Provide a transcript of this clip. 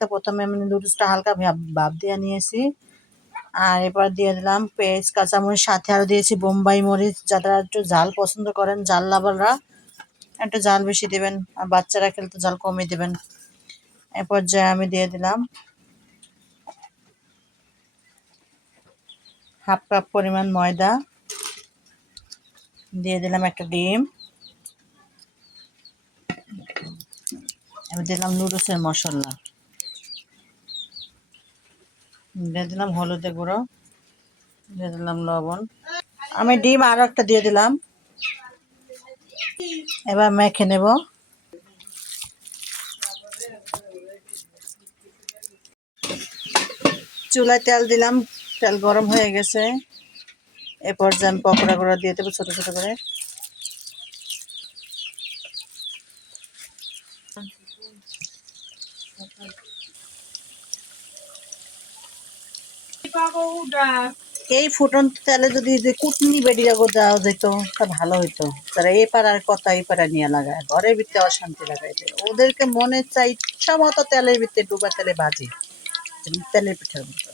তো প্রথমে আমি নুডলসটা হালকা ভাপ দিয়ে নিয়েছি। আর এবার দিয়ে দিলাম পেঁয়াজ কাঁচামরিচ, সাথে আরও দিয়েছি বোম্বাই মরিচ। যারা একটু ঝাল পছন্দ করেন, ঝাল লাভাররা একটু ঝাল বেশি দেবেন, আর বাচ্চারা খেলে তো ঝাল কমই দেবেন। এ পর্যায়ে আমি দিয়ে দিলাম হাফ কাপ পরিমাণ ময়দা, দিয়ে দিলাম একটা ডিম, আমি দিলাম নুডলসের মশলা, দিয়ে দিলাম হলুদের গুঁড়ো, দিয়ে দিলাম লবণ। আমি ডিম আরও একটা দিয়ে দিলাম। এবার মেখে নেব। চুলায় তেল দিলাম, তেল গরম হয়ে গেছে। এ পর্যায়ে আমি পকোড়াগুলো দিয়ে দেবো ছোটো ছোটো করে। এই ফুটন্ত তেলে যদি কুটনি বেডিয়া দেওয়া যেত তা ভালো হইতো। তারা এ পাড়ার কথা এই পাড়া নিয়ে লাগায়, ঘরের ভিতরে অশান্তি লাগাই দেয়। ওদেরকে মনে চাই ইচ্ছা মতো তেলের ভিতরে ডুবা তেলে ভাজি, তেলের পিঠার মতো।